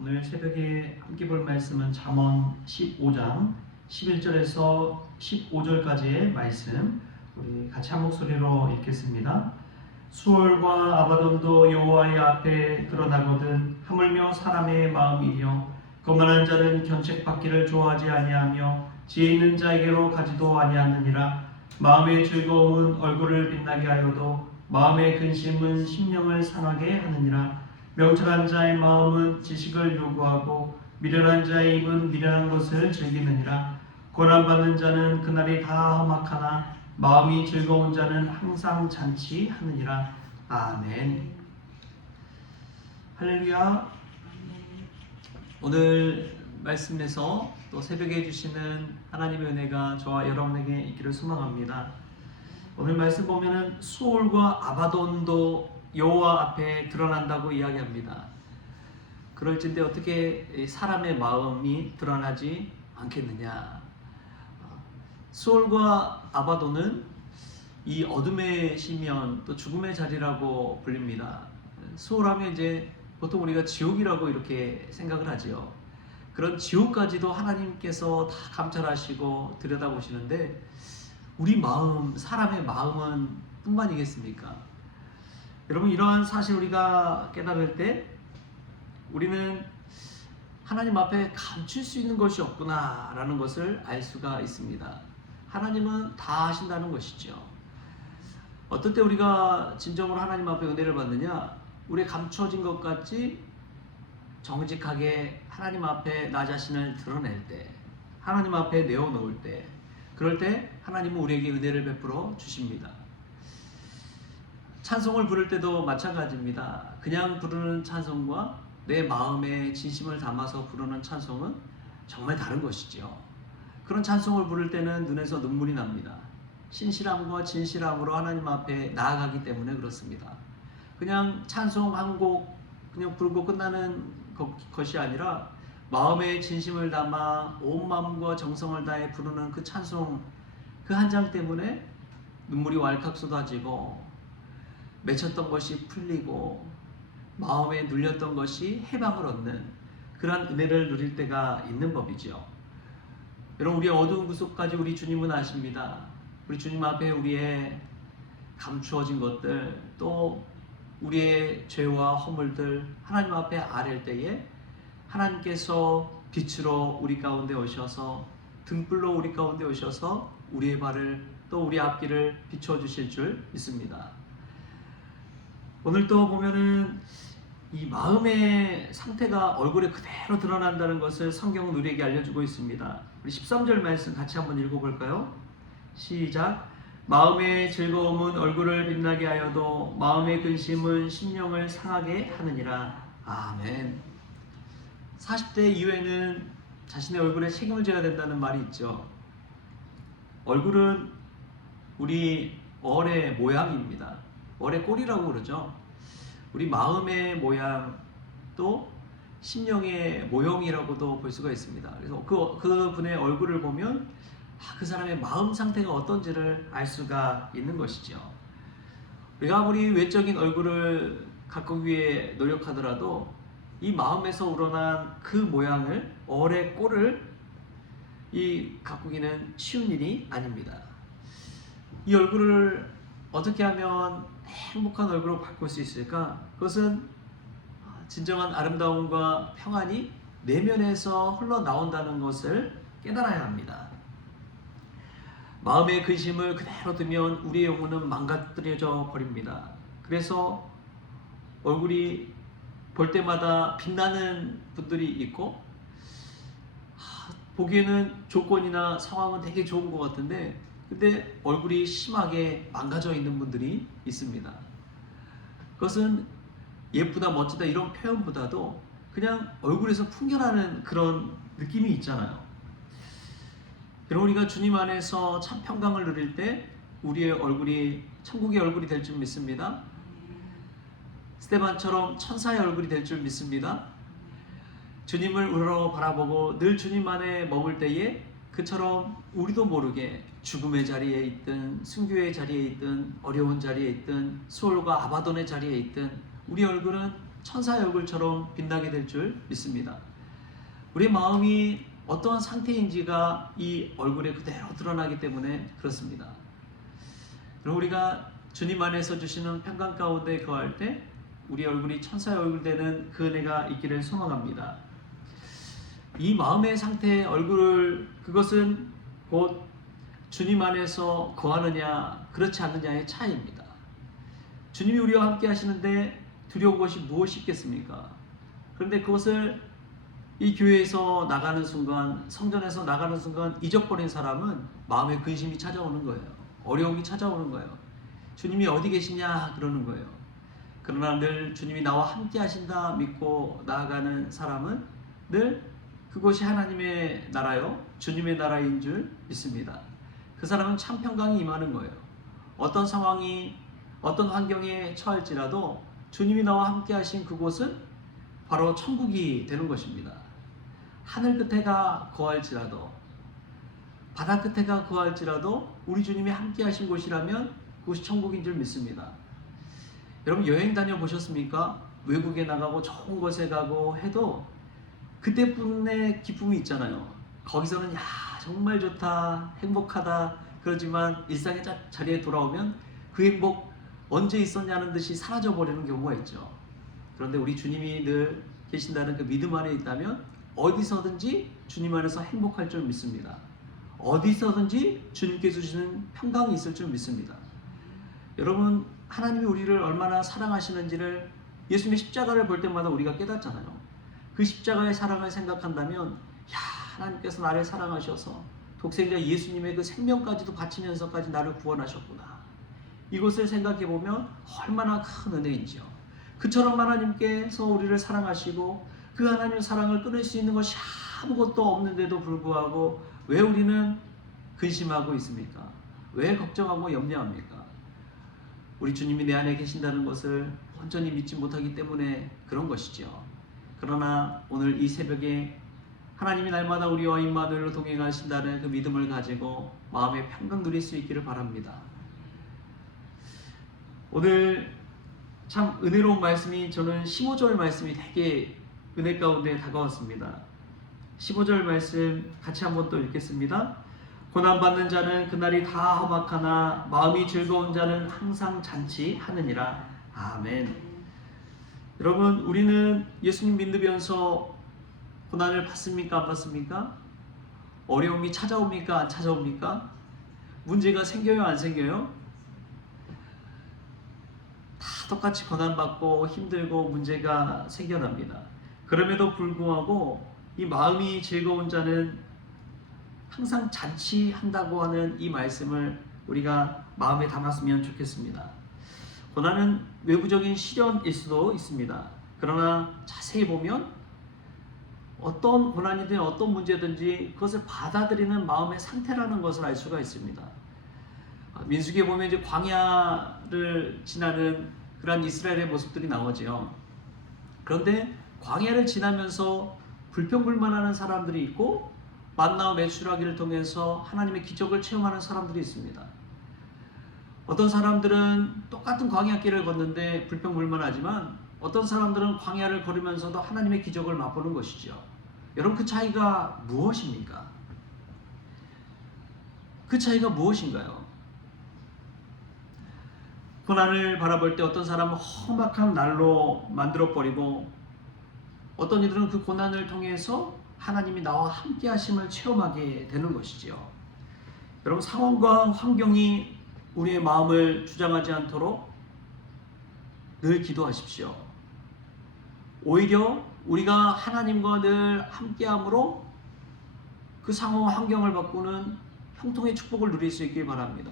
오늘 새벽에 함께 볼 말씀은 잠언 15장 11절에서 15절까지의 말씀, 우리 같이 한 목소리로 읽겠습니다. 수월과 아바돈도 여호와의 앞에 드러나거든 하물며 사람의 마음이며 거만한 자는 견책받기를 좋아하지 아니하며 지혜 있는 자에게로 가지도 아니하느니라. 마음의 즐거움은 얼굴을 빛나게 하여도 마음의 근심은 심령을 상하게 하느니라. 명철한 자의 마음은 지식을 요구하고 미련한 자의 입은 미련한 것을 즐기느니라. 고난받는 자는 그날이 다 험악하나 마음이 즐거운 자는 항상 잔치하느니라. 아멘. 할렐루야. 오늘 말씀에서 또 새벽에 주시는 하나님의 은혜가 저와 여러분에게 있기를 소망합니다. 오늘 말씀 보면은 수올과 아바돈도 여호와 앞에 드러난다고 이야기합니다. 그럴진데 어떻게 사람의 마음이 드러나지 않겠느냐. 수올과 아바돈은 이 어둠의 시면 또 죽음의 자리라고 불립니다. 수올하면 이제 보통 우리가 지옥이라고 이렇게 생각을 하지요. 그런 지옥까지도 하나님께서 다 감찰하시고 들여다보시는데 우리 마음, 사람의 마음은 뿐만이겠습니까? 여러분, 이러한 사실 우리가 깨달을 때 우리는 하나님 앞에 감출 수 있는 것이 없구나 라는 것을 알 수가 있습니다. 하나님은 다 하신다는 것이죠. 어떨 때 우리가 진정으로 하나님 앞에 은혜를 받느냐? 우리 감춰진 것 같이 정직하게 하나님 앞에 나 자신을 드러낼 때, 하나님 앞에 내어놓을 때, 그럴 때 하나님은 우리에게 은혜를 베풀어 주십니다. 찬송을 부를 때도 마찬가지입니다. 그냥 부르는 찬송과 내 마음에 진심을 담아서 부르는 찬송은 정말 다른 것이죠. 그런 찬송을 부를 때는 눈에서 눈물이 납니다. 신실함과 진실함으로 하나님 앞에 나아가기 때문에 그렇습니다. 그냥 찬송 한 곡 그냥 부르고 끝나는 것이 아니라 마음의 진심을 담아 온 마음과 정성을 다해 부르는 그 찬송 그 한 장 때문에 눈물이 왈칵 쏟아지고 맺혔던 것이 풀리고 마음에 눌렸던 것이 해방을 얻는 그러한 은혜를 누릴 때가 있는 법이죠. 여러분, 우리의 어두운 구석까지 우리 주님은 아십니다. 우리 주님 앞에 우리의 감추어진 것들, 또 우리의 죄와 허물들 하나님 앞에 아랠 때에 하나님께서 빛으로 우리 가운데 오셔서 등불로 우리 가운데 오셔서 우리의 발을 또 우리 앞길을 비춰주실 줄 믿습니다. 오늘 또 보면은 이 마음의 상태가 얼굴에 그대로 드러난다는 것을 성경은 우리에게 알려주고 있습니다. 우리 13절 말씀 같이 한번 읽어볼까요? 시작. 마음의 즐거움은 얼굴을 빛나게 하여도 마음의 근심은 심령을 상하게 하느니라. 아멘. 40대 이후에는 자신의 얼굴에 책임을 져야 된다는 말이 있죠. 얼굴은 우리 얼의 모양입니다. 얼의 꼴이라고 그러죠. 우리 마음의 모양 또 심령의 모형이라고도 볼 수가 있습니다. 그래서 그 분의 얼굴을 보면 그 사람의 마음 상태가 어떤지를 알 수가 있는 것이죠. 우리가 아무리 외적인 얼굴을 가꾸기 위해 노력하더라도 이 마음에서 우러난 그 모양을, 얼의 꼴을 가꾸기는 쉬운 일이 아닙니다. 이 얼굴을 어떻게 하면 행복한 얼굴로 바꿀 수 있을까? 그것은 진정한 아름다움과 평안이 내면에서 흘러나온다는 것을 깨달아야 합니다. 마음의 근심을 그대로 두면 우리의 영혼은 망가뜨려져 버립니다. 그래서 얼굴이 볼 때마다 빛나는 분들이 있고 보기에는 조건이나 상황은 되게 좋은 것 같은데 근데 얼굴이 심하게 망가져 있는 분들이 있습니다. 그것은 예쁘다 멋지다 이런 표현보다도 그냥 얼굴에서 풍겨나는 그런 느낌이 있잖아요. 그럼 우리가 주님 안에서 참 평강을 누릴 때 우리의 얼굴이 천국의 얼굴이 될 줄 믿습니다. 스데반처럼 천사의 얼굴이 될 줄 믿습니다. 주님을 우러러 바라보고 늘 주님 안에 머물 때에 그처럼 우리도 모르게 죽음의 자리에 있든 순교의 자리에 있든 어려운 자리에 있든 수올과 아바돈의 자리에 있든 우리 얼굴은 천사의 얼굴처럼 빛나게 될 줄 믿습니다. 우리 마음이 어떠한 상태인지가 이 얼굴에 그대로 드러나기 때문에 그렇습니다. 그럼 우리가 주님 안에서 주시는 평강 가운데 거할 때 우리 얼굴이 천사의 얼굴 되는 그 은혜가 있기를 소망합니다. 이 마음의 상태, 얼굴을, 그것은 곧 주님 안에서 거하느냐 그렇지 않느냐의 차이입니다. 주님이 우리와 함께 하시는데 두려운 것이 무엇이 있겠습니까? 그런데 그것을 이 교회에서 나가는 순간, 성전에서 나가는 순간 잊어버린 사람은 마음에 근심이 찾아오는 거예요. 어려움이 찾아오는 거예요. 주님이 어디 계시냐 그러는 거예요. 그러나 늘 주님이 나와 함께 하신다 믿고 나아가는 사람은 늘 그것이 하나님의 나라요, 주님의 나라인 줄 믿습니다. 그 사람은 참 평강이 임하는 거예요. 어떤 상황이, 어떤 환경에 처할지라도 주님이 나와 함께 하신 그곳은 바로 천국이 되는 것입니다. 하늘 끝에가 거할지라도, 바다 끝에가 거할지라도 우리 주님이 함께 하신 곳이라면 그곳이 천국인 줄 믿습니다. 여러분 여행 다녀보셨습니까? 외국에 나가고 좋은 곳에 가고 해도 그때뿐의 기쁨이 있잖아요. 거기서는 야 정말 좋다, 행복하다 그러지만 일상의 자리에 돌아오면 그 행복 언제 있었냐는 듯이 사라져버리는 경우가 있죠. 그런데 우리 주님이 늘 계신다는 그 믿음 안에 있다면 어디서든지 주님 안에서 행복할 줄 믿습니다. 어디서든지 주님께서 주시는 평강이 있을 줄 믿습니다. 여러분 하나님이 우리를 얼마나 사랑하시는지를 예수님의 십자가를 볼 때마다 우리가 깨닫잖아요. 그 십자가의 사랑을 생각한다면 야 하나님께서 나를 사랑하셔서 독생자 예수님의 그 생명까지도 바치면서까지 나를 구원하셨구나. 이것을 생각해 보면 얼마나 큰 은혜인지요. 그처럼 하나님께서 우리를 사랑하시고 그 하나님의 사랑을 끊을 수 있는 것이 아무것도 없는데도 불구하고 왜 우리는 근심하고 있습니까? 왜 걱정하고 염려합니까? 우리 주님이 내 안에 계신다는 것을 온전히 믿지 못하기 때문에 그런 것이죠. 그러나 오늘 이 새벽에 하나님이 날마다 우리와 임마누엘로 동행하신다는 그 믿음을 가지고 마음의 평강 누릴 수 있기를 바랍니다. 오늘 참 은혜로운 말씀이, 저는 15절 말씀이 되게 은혜 가운데 다가왔습니다. 15절 말씀 같이 한번 또 읽겠습니다. 고난받는 자는 그날이 다 험악하나 마음이 즐거운 자는 항상 잔치하느니라. 아멘. 여러분 우리는 예수님 믿으면서 고난을 받습니까? 안 받습니까? 어려움이 찾아옵니까? 안 찾아옵니까? 문제가 생겨요? 안 생겨요? 다 똑같이 고난받고 힘들고 문제가 생겨납니다. 그럼에도 불구하고 이 마음이 즐거운 자는 항상 잔치한다고 하는 이 말씀을 우리가 마음에 담았으면 좋겠습니다. 고난은 외부적인 시련일 수도 있습니다. 그러나 자세히 보면 어떤 고난이든 어떤 문제든지 그것을 받아들이는 마음의 상태라는 것을 알 수가 있습니다. 민수기에 보면 이제 광야를 지나는 그러한 이스라엘의 모습들이 나오죠. 그런데 광야를 지나면서 불평불만하는 사람들이 있고 만나와 메추라기를 통해서 하나님의 기적을 체험하는 사람들이 있습니다. 어떤 사람들은 똑같은 광야길을 걷는데 불평불만하지만 어떤 사람들은 광야를 걸으면서도 하나님의 기적을 맛보는 것이죠. 여러분 그 차이가 무엇입니까? 그 차이가 무엇인가요? 고난을 바라볼 때 어떤 사람은 험악한 날로 만들어버리고 어떤 이들은 그 고난을 통해서 하나님이 나와 함께 하심을 체험하게 되는 것이지요. 여러분 상황과 환경이 우리의 마음을 주장하지 않도록 늘 기도하십시오. 오히려 우리가 하나님과 늘 함께함으로 그 상황과 환경을 바꾸는 형통의 축복을 누릴 수 있길 바랍니다.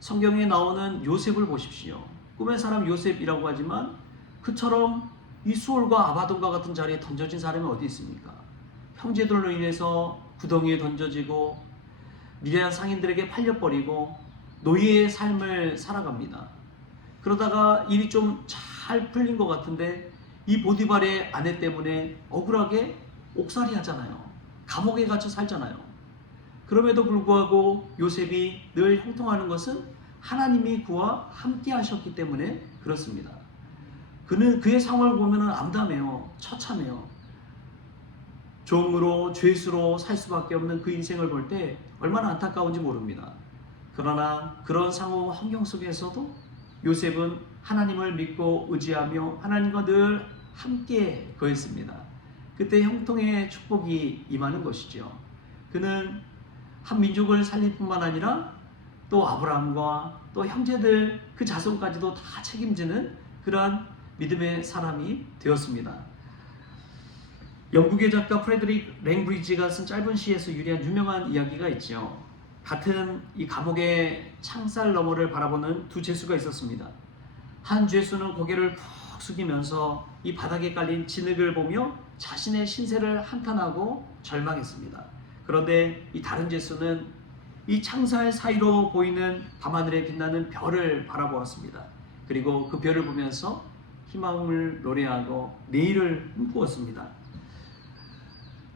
성경에 나오는 요셉을 보십시오. 꿈의 사람 요셉이라고 하지만 그처럼 이 수올과 아바돈과 같은 자리에 던져진 사람이 어디 있습니까? 형제들로 인해서 구덩이에 던져지고 미래한 상인들에게 팔려버리고 노예의 삶을 살아갑니다. 그러다가 일이 좀 잘 풀린 것 같은데 이 보디발의 아내 때문에 억울하게 옥살이 하잖아요. 감옥에 갇혀 살잖아요. 그럼에도 불구하고 요셉이 늘 형통하는 것은 하나님이 그와 함께 하셨기 때문에 그렇습니다. 그의 상황을 보면 암담해요. 처참해요. 종으로 죄수로 살 수밖에 없는 그 인생을 볼 때 얼마나 안타까운지 모릅니다. 그러나 그런 상황 환경 속에서도 요셉은 하나님을 믿고 의지하며 하나님과 늘 함께 거했습니다. 그때 형통의 축복이 임하는 것이죠. 그는 한 민족을 살릴 뿐만 아니라 또 아브라함과 또 형제들 그 자손까지도 다 책임지는 그러한 믿음의 사람이 되었습니다. 영국의 작가 프레드릭 랭브리지가 쓴 짧은 시에서 유래한 유명한 이야기가 있죠. 같은 이 감옥의 창살 너머를 바라보는 두 죄수가 있었습니다. 한 죄수는 고개를 푹 숙이면서 이 바닥에 깔린 진흙을 보며 자신의 신세를 한탄하고 절망했습니다. 그런데 이 다른 죄수는 이 창살 사이로 보이는 밤하늘에 빛나는 별을 바라보았습니다. 그리고 그 별을 보면서 희망을 노래하고 내일을 꿈꾸었습니다.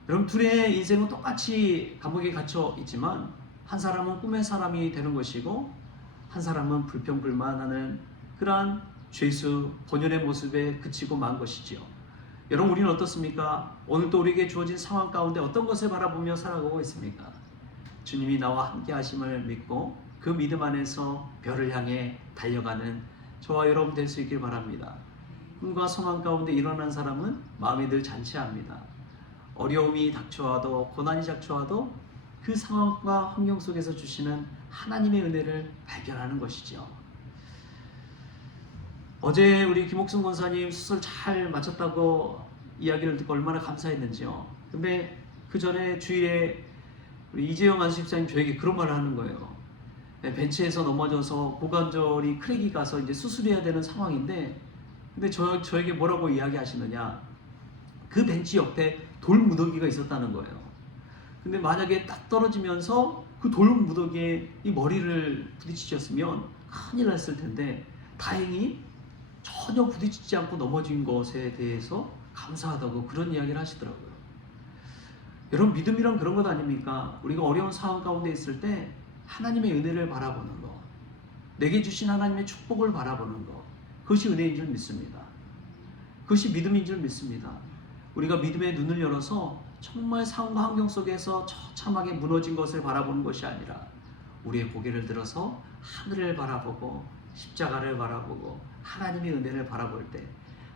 여러분, 둘의 인생은 똑같이 감옥에 갇혀 있지만 한 사람은 꿈의 사람이 되는 것이고 한 사람은 불평불만하는 그러한 죄수 본연의 모습에 그치고 만 것이지요. 여러분, 우리는 어떻습니까? 오늘도 우리에게 주어진 상황 가운데 어떤 것을 바라보며 살아가고 있습니까? 주님이 나와 함께 하심을 믿고 그 믿음 안에서 별을 향해 달려가는 저와 여러분 될 수 있길 바랍니다. 꿈과 소망 가운데 일어난 사람은 마음이 늘 잔치합니다. 어려움이 닥쳐와도 고난이 닥쳐와도 그 상황과 환경 속에서 주시는 하나님의 은혜를 발견하는 것이죠. 어제 우리 김옥순 권사님 수술 잘 마쳤다고 이야기를 듣고 얼마나 감사했는지요. 근데 그 전에 주일에 우리 이재영 안수집사님 저에게 그런 말을 하는 거예요. 벤치에서 넘어져서 고관절이 크랙이 가서 이제 수술해야 되는 상황인데, 근데 저에게 뭐라고 이야기하시느냐? 그 벤치 옆에 돌 무더기가 있었다는 거예요. 근데 만약에 딱 떨어지면서 그 돌 무더기에 이 머리를 부딪히셨으면 큰일 났을 텐데 다행히 전혀 부딪히지 않고 넘어진 것에 대해서 감사하다고 그런 이야기를 하시더라고요. 여러분, 믿음이란 그런 것 아닙니까? 우리가 어려운 상황 가운데 있을 때 하나님의 은혜를 바라보는 것, 내게 주신 하나님의 축복을 바라보는 것, 그것이 은혜인 줄 믿습니다. 그것이 믿음인 줄 믿습니다. 우리가 믿음의 눈을 열어서 정말 상황과 환경 속에서 처참하게 무너진 것을 바라보는 것이 아니라 우리의 고개를 들어서 하늘을 바라보고 십자가를 바라보고 하나님의 은혜를 바라볼 때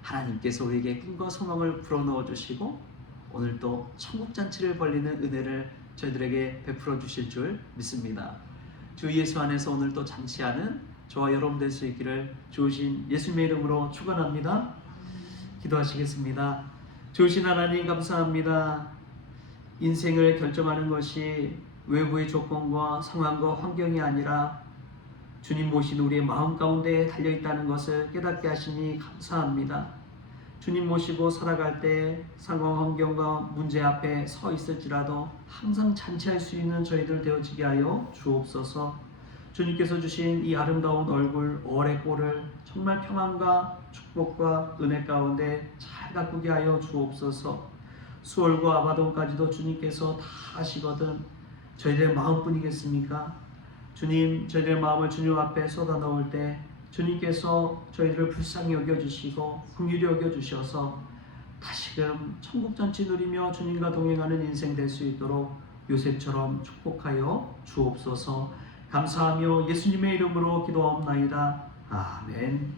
하나님께서 우리에게 꿈과 소망을 불어넣어 주시고 오늘 또 천국잔치를 벌리는 은혜를 저희들에게 베풀어 주실 줄 믿습니다. 주 예수 안에서 오늘 또 잔치하는 저와 여러분 될 수 있기를 주신 예수님의 이름으로 축원합니다. 기도하시겠습니다. 주신 하나님 감사합니다. 인생을 결정하는 것이 외부의 조건과 상황과 환경이 아니라 주님 모신 우리의 마음 가운데 달려있다는 것을 깨닫게 하시니 감사합니다. 주님 모시고 살아갈 때 상황 환경과 문제 앞에 서 있을지라도 항상 잔치할 수 있는 저희들 되어지게 하여 주옵소서. 주님께서 주신 이 아름다운 얼굴, 얼의 꼴을 정말 평안과 축복과 은혜 가운데 잘 가꾸게 하여 주옵소서. 수월과 아바돈까지도 주님께서 다 하시거든 저희들의 마음뿐이겠습니까? 주님, 저희들의 마음을 주님 앞에 쏟아 넣을 때 주님께서 저희들을 불쌍히 여겨주시고 긍휼히 여겨주셔서 다시금 천국잔치 누리며 주님과 동행하는 인생 될 수 있도록 요셉처럼 축복하여 주옵소서. 감사하며 예수님의 이름으로 기도하옵나이다. 아멘.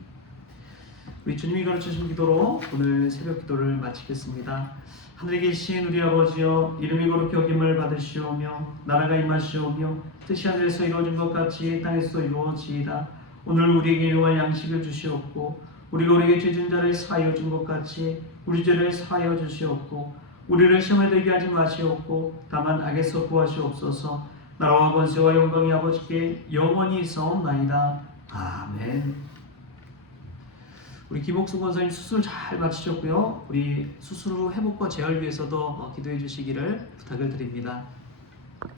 우리 주님이 가르쳐주신 기도로 오늘 새벽 기도를 마치겠습니다. 하늘에 계신 우리 아버지여, 이름이 거룩히 여김을 받으시오며 나라가 임하시오며 뜻이 하늘에서 이루어진 것 같이 땅에서도 이루어지이다. 오늘 우리에게 일용할 양식을 주시옵고 우리가 우리에게 죄진 자를 사하여 준 것 같이 우리 죄를 사하여 주시옵고 우리를 시험에 들게 하지 마시옵고 다만 악에서 구하시옵소서. 나라와 권세와 영광이 아버지께 영원히 있사옵나이다. 아멘. 우리 김옥순 권사님 수술 잘 마치셨고요. 우리 수술 후 회복과 재활 위해서도 기도해 주시기를 부탁을 드립니다.